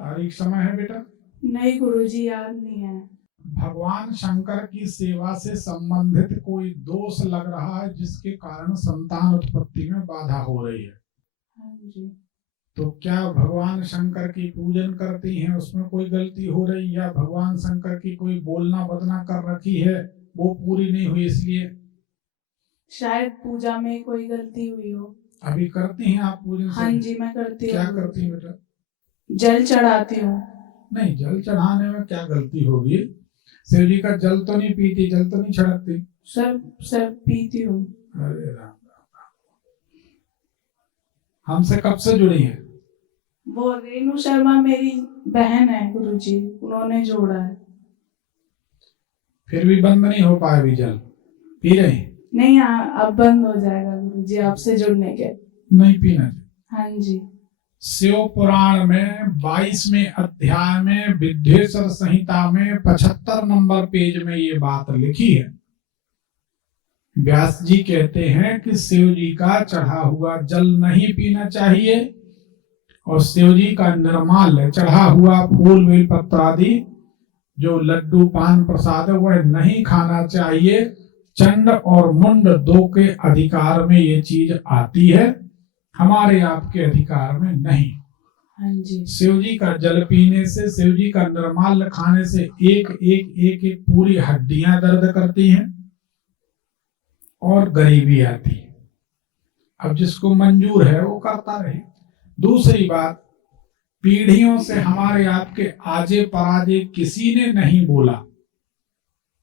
तारीख समय है बेटा? नहीं गुरुजी, याद नहीं है। भगवान शंकर की सेवा से संबंधित कोई दोष लग रहा है जिसके कारण संतान उत्पत्ति में बाधा हो रही है। हाँ जी। तो क्या भगवान शंकर की पूजन करती हैं उसमें कोई गलती हो रही, या भगवान शंकर की कोई बोलना बदना कर रखी है वो पूरी नहीं हुई इसलिए? शायद पूजा में कोई गलती हुई हो। अभी करती हैं आप पूजन? हाँ जी, मैं करती हूँ। क्या करती हैं बेटा? जल चढ़ाती हूँ। नहीं, जल चढ़ाने में क्या गलती होगी? शिव जी का जल तो नहीं पीती, जल तो नहीं छिड़कती? सर पीती हूँ। अरे राम, हमसे कब से जुड़ी है? वो रेणु शर्मा मेरी बहन है गुरुजी, उन्होंने जोड़ा है। फिर भी बंद नहीं हो पाया अभी जल पी रही? नहीं, अब बंद हो जाएगा गुरुजी आपसे जुड़ने के। नहीं पीना चाहिए। हाँ जी। शिव पुराण में 22वें अध्याय में विद्येश्वर संहिता में 75 नंबर पेज में ये बात लिखी है। व्यास जी कहते हैं कि शिव जी का चढ़ा हुआ जल नहीं पीना चाहिए और शिव जी का निर्माल्य चढ़ा हुआ फूल बेल पत्र आदि जो लड्डू पान प्रसाद है वह नहीं खाना चाहिए। चंड और मुंड दो के अधिकार में ये चीज आती है, हमारे आपके अधिकार में नहीं। हाँ जी। शिव जी का जल पीने से, शिव जी का निर्माल्य खाने से एक एक एक एक पूरी हड्डियां दर्द करती हैं और गरीबी आती है। अब जिसको मंजूर है वो करता रहे। दूसरी बात, पीढ़ियों से हमारे आपके आजे पराजे किसी ने नहीं बोला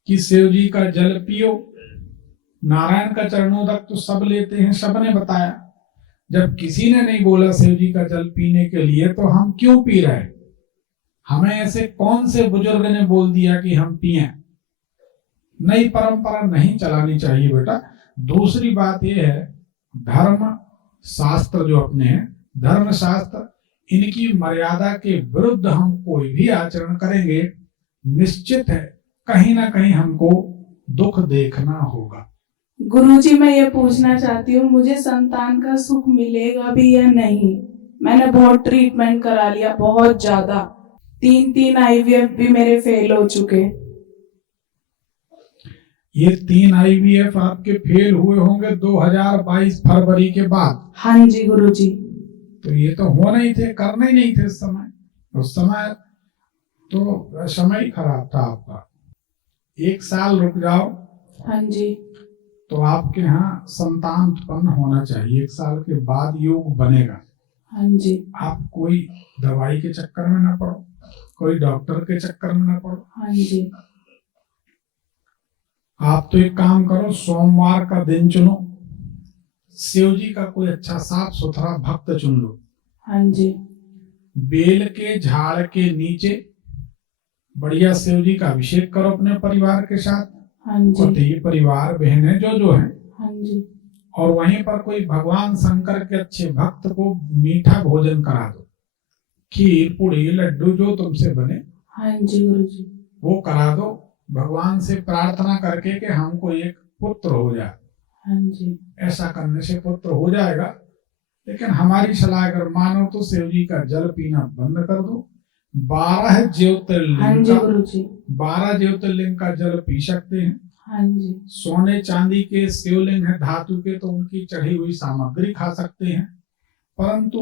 कि शिव जी का जल पियो। नारायण का चरणोदक तो सब लेते हैं, सबने बताया। जब किसी ने नहीं बोला शिव जी का जल पीने के लिए तो हम क्यों पी रहे? हमें ऐसे कौन से बुजुर्ग ने बोल दिया कि हम पिए? नई परंपरा नहीं चलानी चाहिए बेटा। दूसरी बात यह है, धर्म शास्त्र जो अपने हैं, धर्म शास्त्र, इनकी मर्यादा के विरुद्ध हम कोई भी आचरण करेंगे निश्चित है कहीं ना कहीं हमको दुख देखना होगा। गुरुजी, मैं ये पूछना चाहती हूँ, मुझे संतान का सुख मिलेगा भी या नहीं? मैंने बहुत ट्रीटमेंट करा लिया, बहुत ज्यादा। 3 IVF भी मेरे फेल हो चुके। ये 3 IVF आपके फेल हुए होंगे 2022 फरवरी के बाद? हाँ जी गुरुजी। तो ये तो होना ही थे, करना ही नहीं थे उस समय। उस समय तो समय ही खराब था आपका। 1 साल रुक जाओ। हाँ जी। तो आपके यहाँ संतान उत्पन्न होना चाहिए। 1 साल के बाद योग बनेगा। हाँ जी। आप कोई दवाई के चक्कर में ना पड़ो, कोई डॉक्टर के चक्कर में ना पड़ो। हाँ जी। आप तो एक काम करो, सोमवार का दिन चुनो, शिव जी का कोई अच्छा साफ सुथरा भक्त चुन लो। हाँ जी। बेल के झाड़ के नीचे बढ़िया शिव जी का अभिषेक करो अपने परिवार के साथ। हाँ जी। परिवार बहनें जो है। हाँ जी। और वहीं पर कोई भगवान शंकर के अच्छे भक्त को मीठा भोजन करा दो, खीर पूड़ी लड्डू जो तुमसे बने। हाँ जी गुरुजी। वो करा दो, भगवान से प्रार्थना करके कि हमको एक पुत्र हो जाए। हाँ जी। ऐसा करने से पुत्र हो जाएगा। लेकिन हमारी सलाह अगर मानो तो शिव जी का जल पीना बंद कर दो। 12 ज्योतिर्लिंग हाँ जी गुरुजी। 12 ज्योतिर्लिंग का जल पी सकते हैं। हाँ जी। सोने चांदी के शिवलिंग है धातु के, तो उनकी चढ़ी हुई सामग्री खा सकते हैं, परंतु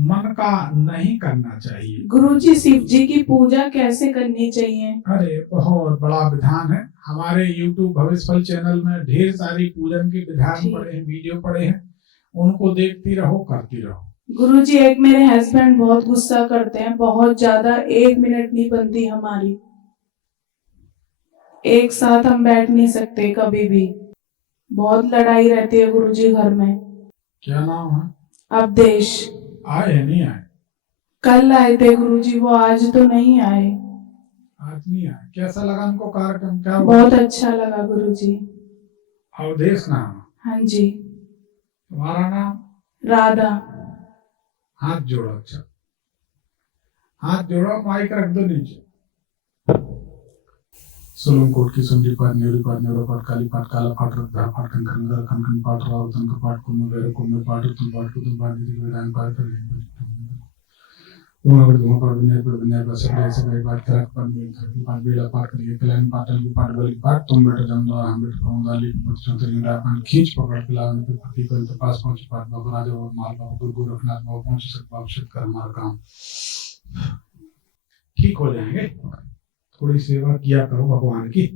मन का नहीं करना चाहिए। गुरुजी, शिव जी की पूजा कैसे करनी चाहिए? अरे बहुत बड़ा विधान है। हमारे YouTube भविष्य फल चैनल में ढेर सारी पूजन के विधान पड़े हैं, वीडियो पड़े हैं, उनको देखती रहो, करती रहो। गुरुजी, एक मेरे हस्बैंड बहुत गुस्सा करते हैं, बहुत ज्यादा। 1 मिनट नहीं बनती हमारी, एक साथ हम बैठ नहीं सकते कभी भी। बहुत लड़ाई रहती है गुरुजी घर में। क्या नाम है? अवधेश। आए नहीं आए? कल आए थे गुरुजी, वो आज तो नहीं आए। आज नहीं आए? कैसा लगा उनको कार्यक्रम? क्या बहुत अच्छा लगा गुरुजी। अवधेश नाम? हाँ जी। तुम्हारा नाम? राधा। हाथ जोड़ो। अच्छा, हाथ जोड़ो, माइक रख दो नीचे। सोलम कोट की सुंडी पाठ, न्यूरी पाठ, न्यूरो पाठ, काली पाठ, काला पाठ, रद्धा पाठ, खनखन पाठ, रावतन का पाठ, कुम्भ वैर कुम्भ पाठ, उत्तम पाठ, कुतुम पाठ, विधि विधान पाठ, धुआं पर विनय बस सकले बात करक पर में धरती पर बेला पार करिए कल्याण पाटल की पाट बलि पाट तुम बैठो जम दो हम बैठो पौंदाली चंद्री रापन खींच पकड़ के लावन पे पति को तो पास पहुंच पाट बाबा राजा और माल बाबा गुरु गोरखनाथ बाबा पहुंच सक बाबा कर हमारा काम ठीक हो जाएंगे। थोड़ी सेवा किया करो भगवान की।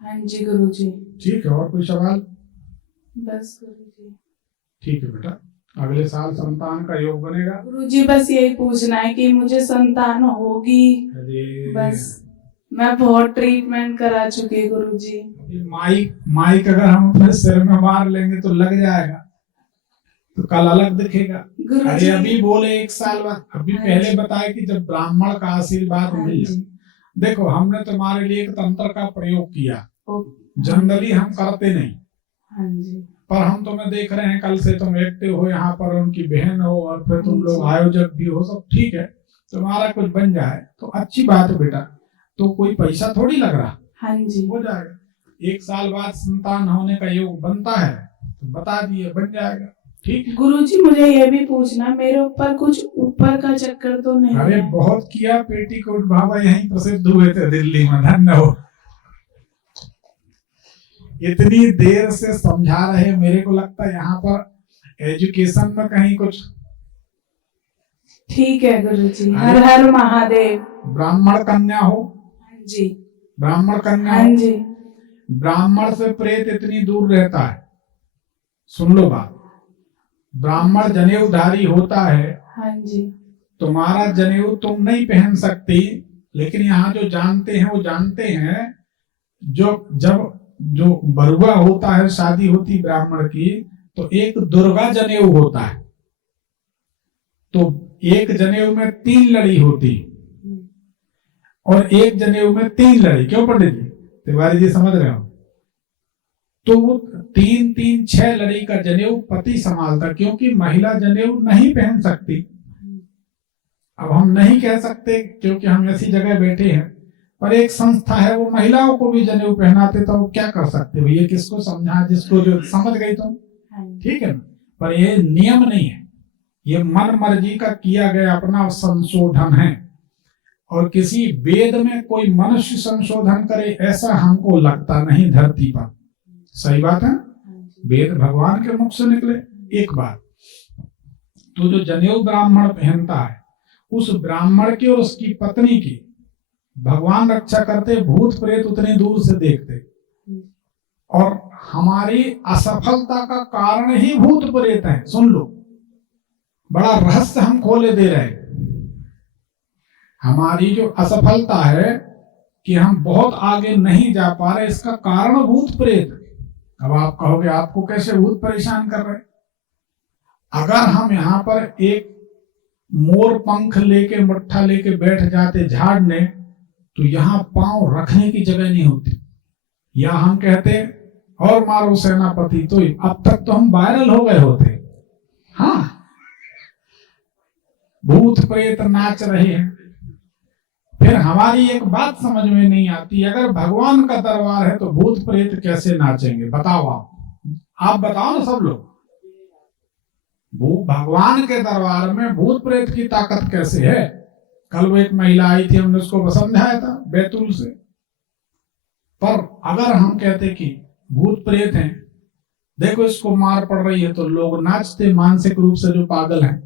हाँ जी गुरुजी। ठीक है, और कोई सवाल? बस गुरुजी। ठीक है बेटा, अगले साल संतान का योग बनेगा। गुरुजी बस यही पूछना है कि मुझे संतान होगी? बस मैं बहुत ट्रीटमेंट करा चुकी गुरुजी। माइक अगर हम अपने सिर में मार लेंगे तो लग जाएगा, तो कल अलग दिखेगा। अरे अभी बोले 1 साल बाद, अभी पहले बताया कि जब ब्राह्मण का आशीर्वाद मिल जाए। देखो हमने तुम्हारे लिए एक तंत्र का प्रयोग किया, जनरली हम करते नहीं। हाँ जी। पर हम तुम्हें देख रहे हैं, कल से तुम एक्टिव हो यहाँ पर, उनकी बहन हो और फिर तुम लोग आयोजक भी हो, सब ठीक है। तुम्हारा कुछ बन जाए तो अच्छी बात है बेटा, तो कोई पैसा थोड़ी लग रहा। हाँ जी। हो जाएगा। 1 साल बाद संतान होने का योग बनता है तो बता दिए, बन जाएगा। ठीक। गुरुजी मुझे ये भी पूछना, मेरे ऊपर कुछ ऊपर का चक्कर तो नहीं? अरे बहुत किया, पेटीकोट बाबा यहीं प्रसिद्ध हुए थे दिल्ली में, धन्य हो। इतनी देर से समझा रहे, मेरे को लगता है यहाँ पर एजुकेशन में कहीं कुछ। ठीक है गुरुजी। हर हर महादेव। ब्राह्मण कन्या हो? हाँ जी। ब्राह्मण कन्या? हाँ जी। ब्राह्मण से प्रेत इतनी दूर रहता है। सुन लो बात, ब्राह्मण जनेऊधारी होता है। हाँ जी। तुम्हारा जनेऊ तुम नहीं पहन सकती, लेकिन यहाँ जो जानते हैं वो जानते हैं। जो बरुआ होता है, शादी होती ब्राह्मण की, तो एक दुर्गा जनेऊ होता है। तो एक जनेऊ में 3 लड़ी होती और एक जनेऊ में 3 लड़ी। क्यों पंडित जी, तिवारी जी समझ रहे हो? तो 3-3 6 लड़ी का जनेऊ पति संभालता, क्योंकि महिला जनेऊ नहीं पहन सकती। अब हम नहीं कह सकते क्योंकि हम ऐसी जगह बैठे हैं, पर एक संस्था है वो महिलाओं को भी जनेऊ पहनाते, तो वो क्या कर सकते हो? ये किसको समझा, जिसको जो समझ गई तुम, ठीक है ना। पर ये नियम नहीं है, ये मन मर्जी का किया गया अपना संशोधन है। और किसी वेद में कोई मनुष्य संशोधन करे ऐसा हमको लगता नहीं धरती पर। सही बात है, वेद भगवान के मुख से निकले। एक बात तो जो जनेऊ ब्राह्मण पहनता है, उस ब्राह्मण की और उसकी पत्नी की भगवान रक्षा करते, भूत प्रेत उतने दूर से देखते। और हमारी असफलता का कारण ही भूत प्रेत है। सुन लो, बड़ा रहस्य हम खोले दे रहे हैं। हमारी जो असफलता है कि हम बहुत आगे नहीं जा पा रहे, इसका कारण भूत प्रेत। अब आप कहोगे आपको कैसे भूत परेशान कर रहे? अगर हम यहाँ पर एक मोर पंख लेके, मुट्ठा लेके बैठ जाते झाड़ने, तो यहाँ पांव रखने की जगह नहीं होती। या हम कहते और मारो सेनापति, तो अब तक तो हम वायरल हो गए होते। हाँ, भूत प्रेत नाच रहे हैं। फिर हमारी एक बात समझ में नहीं आती, अगर भगवान का दरबार है तो भूत प्रेत कैसे नाचेंगे? बताओ आप बताओ ना सब लोग। भगवान के दरबार में भूत प्रेत की ताकत कैसे है? कल वो एक महिला आई थी, हमने उसको समझाया था बैतूल से। पर अगर हम कहते कि भूत प्रेत हैं, देखो इसको मार पड़ रही है, तो लोग नाचते मानसिक रूप से जो पागल हैं।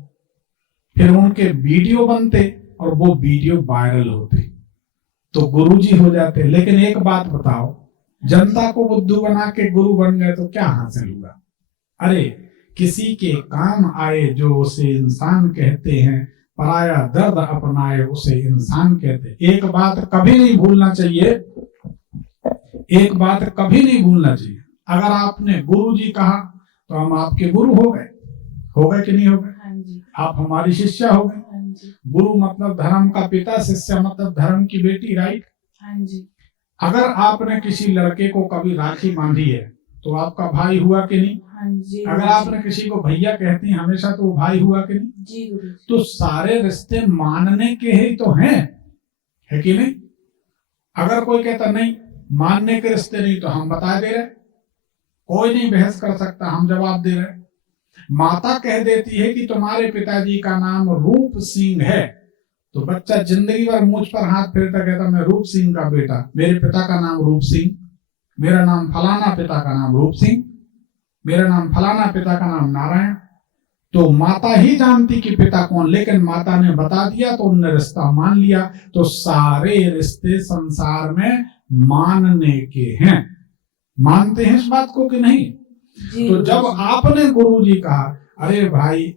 फिर उनके वीडियो बनते और वो वीडियो वायरल होते, तो गुरुजी हो जाते। लेकिन एक बात बताओ, जनता को बुद्धू बना के गुरु बन गए तो क्या हासिल हुआ? अरे किसी के काम आए जो उसे इंसान कहते हैं, पराया दर्द अपनाए उसे इंसान कहते। एक बात कभी नहीं भूलना चाहिए, एक बात कभी नहीं भूलना चाहिए। अगर आपने गुरुजी कहा तो हम आपके गुरु हो गए कि नहीं हो गए? आप हमारी शिष्या हो गए। गुरु मतलब धर्म का पिता, शिष्या मतलब धर्म की बेटी, राइट? हाँ जी। अगर आपने किसी लड़के को कभी राखी बांधी है तो आपका भाई हुआ कि नहीं? हाँ जी। अगर आपने किसी को भैया कहती हैं हमेशा, तो वो भाई हुआ कि नहीं? जी गुरु। तो सारे रिश्ते मानने के ही तो हैं, है कि नहीं? अगर कोई कहता नहीं मानने के रिश्ते नहीं, तो हम बता दे रहे, कोई नहीं बहस कर सकता, हम जवाब दे रहे। माता कह देती है कि तुम्हारे पिताजी का नाम रूप सिंह है, तो बच्चा जिंदगी भर मुझ पर हाथ फेरता कहता मैं रूप सिंह का बेटा, मेरे पिता का नाम रूप सिंह, मेरा नाम फलाना, पिता का नाम रूप सिंह, मेरा नाम फलाना, पिता का नाम नारायण। तो माता ही जानती कि पिता कौन, लेकिन माता ने बता दिया तो उनने रिश्ता मान लिया। तो सारे रिश्ते संसार में मानने के हैं। मानते हैं इस बात को कि नहीं? तो जब आपने गुरुजी कहा अरे भाई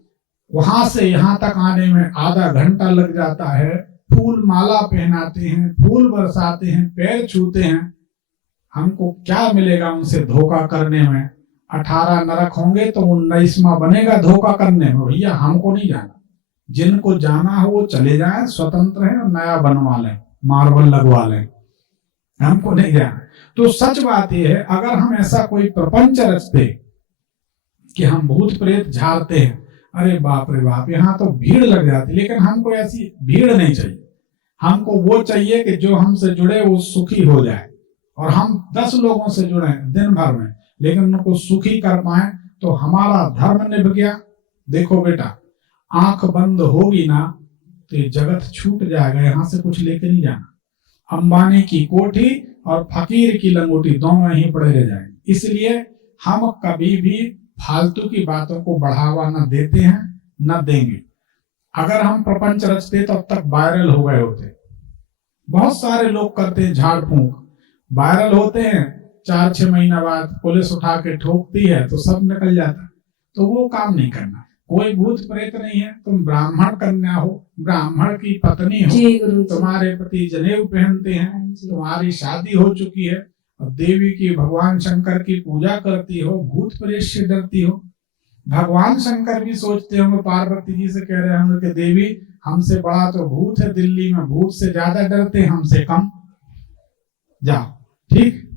वहां से यहाँ तक आने में आधा घंटा लग जाता है, फूल माला पहनाते हैं, फूल बरसाते हैं, पैर छूते हैं, हमको क्या मिलेगा उनसे धोखा करने में? 18 नरक होंगे तो 19वां बनेगा धोखा करने में। भैया हमको नहीं जाना, जिनको जाना हो वो चले जाएं, स्वतंत्र है, नया बनवा लें, मार्बल लगवा लें, हमको नहीं जाना। तो सच बात यह है, अगर हम ऐसा कोई प्रपंच रचते कि हम भूत प्रेत झाड़ते हैं, अरे बाप रे बाप, यहाँ तो भीड़ लग जाती। लेकिन हमको ऐसी भीड़ नहीं चाहिए, हमको वो चाहिए कि जो हमसे जुड़े वो सुखी हो जाए। और हम 10 लोगों से जुड़े दिन भर में, लेकिन उनको सुखी कर पाए तो हमारा धर्म निभ गया। देखो बेटा, आंख बंद होगी ना तो ये जगत छूट जाएगा, यहां से कुछ लेके नहीं जाना। अंबानी की कोठी और फकीर की लंगोटी दोनों यहीं पड़े रह जाएंगे। इसलिए हम कभी भी फालतू की बातों को बढ़ावा न देते हैं, न देंगे। अगर हम प्रपंच रचते तो अब तक वायरल हो गए होते। बहुत सारे लोग करते हैं झाड़ फूंक, वायरल होते हैं, 4-6 महीना बाद पुलिस उठा के ठोकती है तो सब निकल जाता। तो वो काम नहीं करना। कोई भूत प्रेत नहीं है, तुम ब्राह्मण कन्या हो, ब्राह्मण की पत्नी हो, तुम्हारे पति जनेऊ पहनते हैं, तुम्हारी शादी हो चुकी है और देवी की, भगवान शंकर की पूजा करती हो, भूत प्रेत से डरती हो। भगवान शंकर भी सोचते होंगे, पार्वती जी से कह रहे होंगे कि देवी हमसे बड़ा तो भूत है दिल्ली में, भूत से ज्यादा डरते, हमसे कम। जाओ, ठीक।